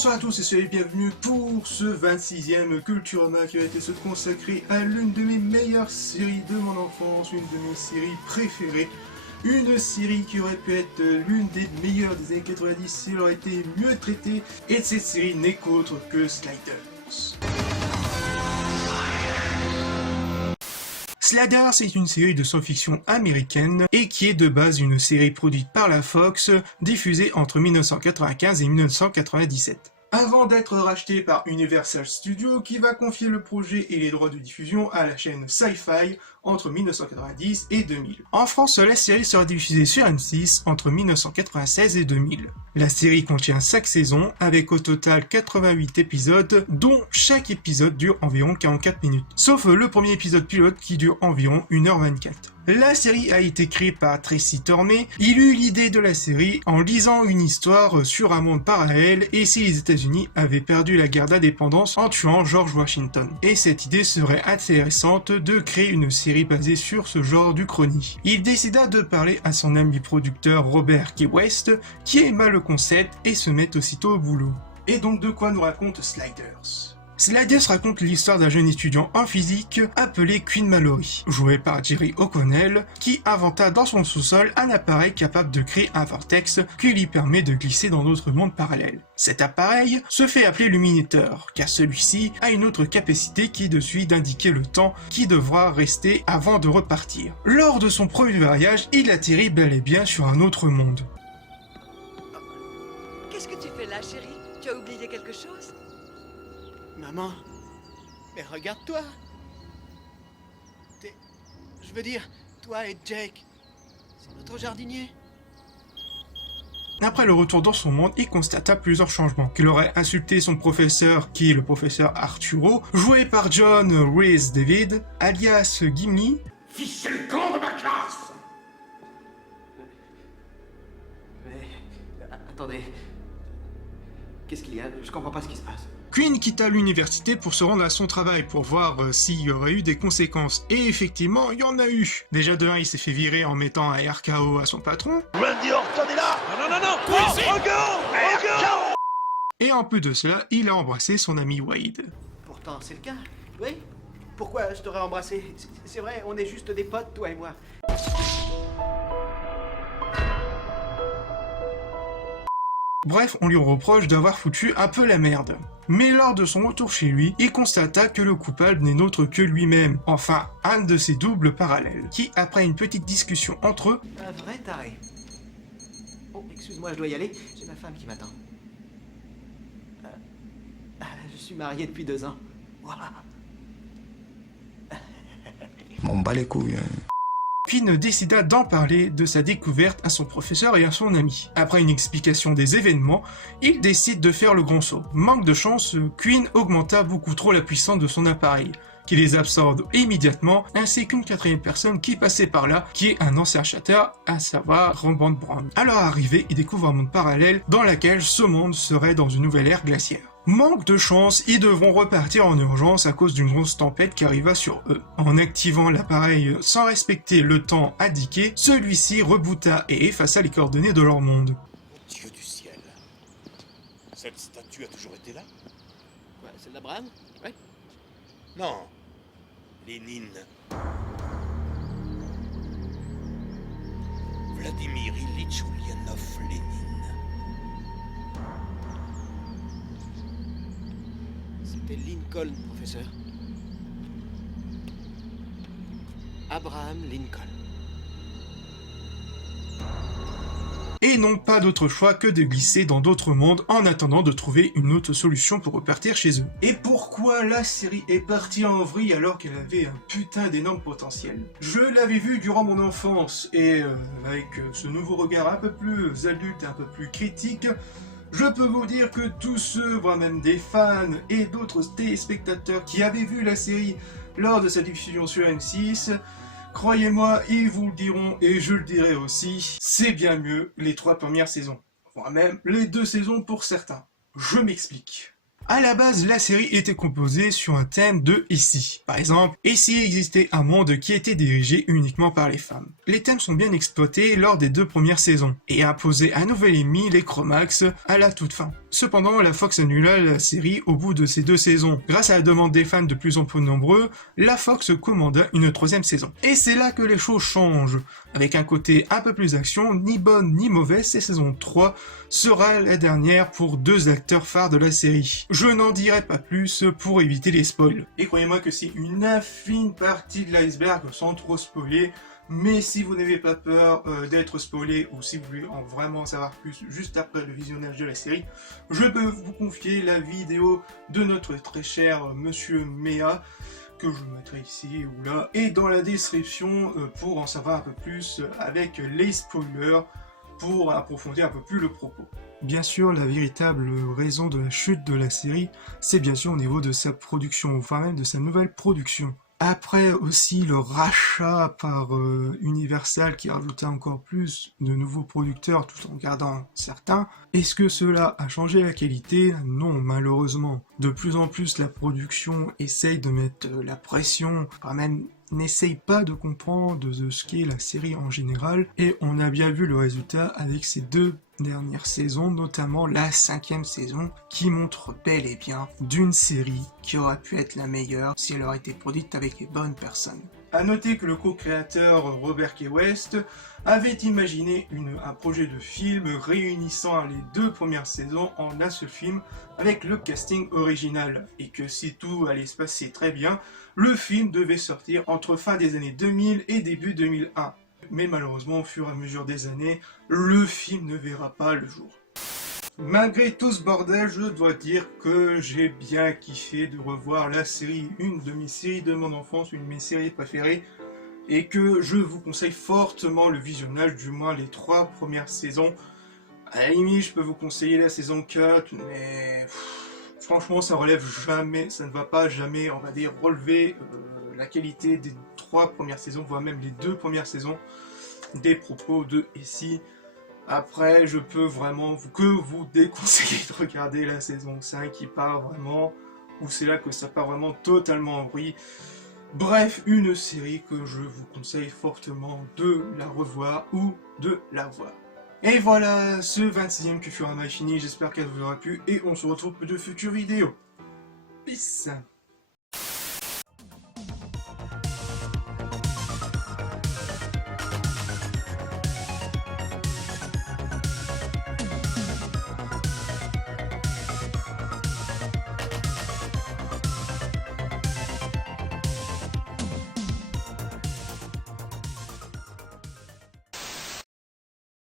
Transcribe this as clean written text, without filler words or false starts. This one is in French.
Bonsoir à tous et soyez bienvenus pour ce 26e Culturama qui va été se consacrer à l'une de mes meilleures séries de mon enfance, une de mes séries préférées, une série qui aurait pu être l'une des meilleures des années 90 si elle aurait été mieux traitée, et cette série n'est qu'autre que Sliders. Sliders est une série de science-fiction américaine et qui est de base une série produite par la Fox, diffusée entre 1995 et 1997. Avant d'être rachetée par Universal Studios qui va confier le projet et les droits de diffusion à la chaîne Sci-Fi entre 1990 et 2000. En France, la série sera diffusée sur M6 entre 1996 et 2000. La série contient 5 saisons avec au total 88 épisodes dont chaque épisode dure environ 44 minutes. Sauf le premier épisode pilote qui dure environ 1h24. La série a été créée par Tracy Tormey. Il eut l'idée de la série en lisant une histoire sur un monde parallèle et si les États-Unis avaient perdu la guerre d'indépendance en tuant George Washington. Et cette idée serait intéressante de créer une série basée sur ce genre d'Uchronie. Il décida de parler à son ami producteur Robert K. West qui aima le concept et se met aussitôt au boulot. Et donc de quoi nous raconte Sliders ? Sliders raconte l'histoire d'un jeune étudiant en physique appelé Quinn Mallory, joué par Jerry O'Connell, qui inventa dans son sous-sol un appareil capable de créer un vortex qui lui permet de glisser dans d'autres mondes parallèles. Cet appareil se fait appeler Luminator, car celui-ci a une autre capacité qui est de suite d'indiquer le temps qui devra rester avant de repartir. Lors de son premier voyage, il atterrit bel et bien sur un autre monde. Qu'est-ce que tu fais là, chérie? Tu as oublié quelque chose? Maman, mais regarde-toi. Je veux dire, toi et Jake, c'est notre jardinier. Après le retour dans son monde, il constata plusieurs changements. Qu'il aurait insulté son professeur, qui est le professeur Arturo, joué par John Rhys David, alias Gimli. Fils c'est le camp de ma classe. Mais... attendez... Qu'est-ce qu'il y a? Je comprends pas ce qui se passe. Quinn quitta l'université pour se rendre à son travail pour voir s'il y aurait eu des conséquences. Et effectivement, il y en a eu. Déjà de 1, il s'est fait virer en mettant un RKO à son patron. Randy Orton est là. Non. Et en plus de cela, il a embrassé son ami Wade. Pourtant, c'est le cas. Oui. Pourquoi je t'aurais embrassé? C'est vrai, on est juste des potes, toi et moi. Bref, on lui reproche d'avoir foutu un peu la merde. Mais lors de son retour chez lui, il constata que le coupable n'est autre que lui-même, enfin un de ses doubles parallèles, qui après une petite discussion entre eux... Un vrai taré. Oh, excuse-moi, je dois y aller, j'ai ma femme qui m'attend. Je suis marié depuis 2 ans. Voilà. M'en bat les couilles. Quinn décida d'en parler de sa découverte à son professeur et à son ami. Après une explication des événements, il décide de faire le grand saut. Manque de chance, Quinn augmenta beaucoup trop la puissance de son appareil, qui les absorbe immédiatement, ainsi qu'une 4e personne qui passait par là, qui est un ancien chasseur, à savoir Rembrandt Brown. Alors arrivé, il découvre un monde parallèle dans lequel ce monde serait dans une nouvelle ère glaciaire. Manque de chance, ils devront repartir en urgence à cause d'une grosse tempête qui arriva sur eux. En activant l'appareil sans respecter le temps indiqué, celui-ci reboota et effaça les coordonnées de leur monde. Dieu du ciel. Cette statue a toujours été là? Quoi, celle d'Abraham? Ouais. Non. Lénine. Vladimir Ilitch Ulyanov Lénine. C'était Lincoln, professeur. Abraham Lincoln. Et n'ont pas d'autre choix que de glisser dans d'autres mondes en attendant de trouver une autre solution pour repartir chez eux. Et pourquoi la série est partie en vrille alors qu'elle avait un putain d'énorme potentiel? Je l'avais vue durant mon enfance et avec ce nouveau regard un peu plus adulte et un peu plus critique, je peux vous dire que tous ceux, voire même des fans et d'autres téléspectateurs qui avaient vu la série lors de sa diffusion sur M6, croyez-moi, ils vous le diront et je le dirai aussi, c'est bien mieux les 3 premières saisons, voire même les 2 saisons pour certains. Je m'explique. À la base, la série était composée sur un thème de « et si ». Par exemple, « et si existait un monde qui était dirigé uniquement par les femmes ». Les thèmes sont bien exploités lors des 2 premières saisons, et imposé à nouvel ennemi les Chromax à la toute fin. Cependant, la Fox annula la série au bout de ces 2 saisons. Grâce à la demande des fans de plus en plus nombreux, la Fox commanda une 3e saison. Et c'est là que les choses changent. Avec un côté un peu plus action, ni bonne ni mauvaise, cette saison 3 sera la dernière pour 2 acteurs phares de la série. Je n'en dirai pas plus pour éviter les spoils. Et croyez-moi que c'est une infime partie de l'iceberg sans trop spoiler, mais si vous n'avez pas peur d'être spoilé ou si vous voulez en vraiment savoir plus juste après le visionnage de la série, je peux vous confier la vidéo de notre très cher monsieur Méa, que je mettrai ici ou là, et dans la description pour en savoir un peu plus avec les spoilers, pour approfondir un peu plus le propos. Bien sûr, la véritable raison de la chute de la série, c'est bien sûr au niveau de sa production, enfin même de sa nouvelle production. Après aussi le rachat par Universal qui rajoutait encore plus de nouveaux producteurs tout en gardant certains, est-ce que cela a changé la qualité? Non, malheureusement. De plus en plus la production essaye de mettre la pression, enfin même n'essaye pas de comprendre de ce qu'est la série en général, et on a bien vu le résultat avec ces 2 dernières saisons, notamment la 5e saison, qui montre bel et bien d'une série qui aurait pu être la meilleure si elle aurait été produite avec les bonnes personnes. A noter que le co-créateur Robert K. West avait imaginé un projet de film réunissant les 2 premières saisons en un seul film avec le casting original, et que si tout allait se passer très bien, le film devait sortir entre fin des années 2000 et début 2001. Mais malheureusement, au fur et à mesure des années, le film ne verra pas le jour. Malgré tout ce bordel, je dois dire que j'ai bien kiffé de revoir la série, une de mes séries de mon enfance, une de mes séries préférées, et que je vous conseille fortement le visionnage, du moins les 3 premières saisons. À la limite, je peux vous conseiller la saison 4, mais franchement, ça relève jamais, ça ne va pas jamais, on va dire, relever la qualité des 3 premières saisons, voire même les 2 premières saisons des propos de « et si ». Après, je peux vraiment vous déconseiller de regarder la saison 5 qui part vraiment, où c'est là que ça part vraiment totalement en vrille. Bref, une série que je vous conseille fortement de la revoir ou de la voir. Et voilà, ce 26e Kufurama est fini, j'espère qu'elle vous aura plu et on se retrouve pour de futures vidéos. Peace!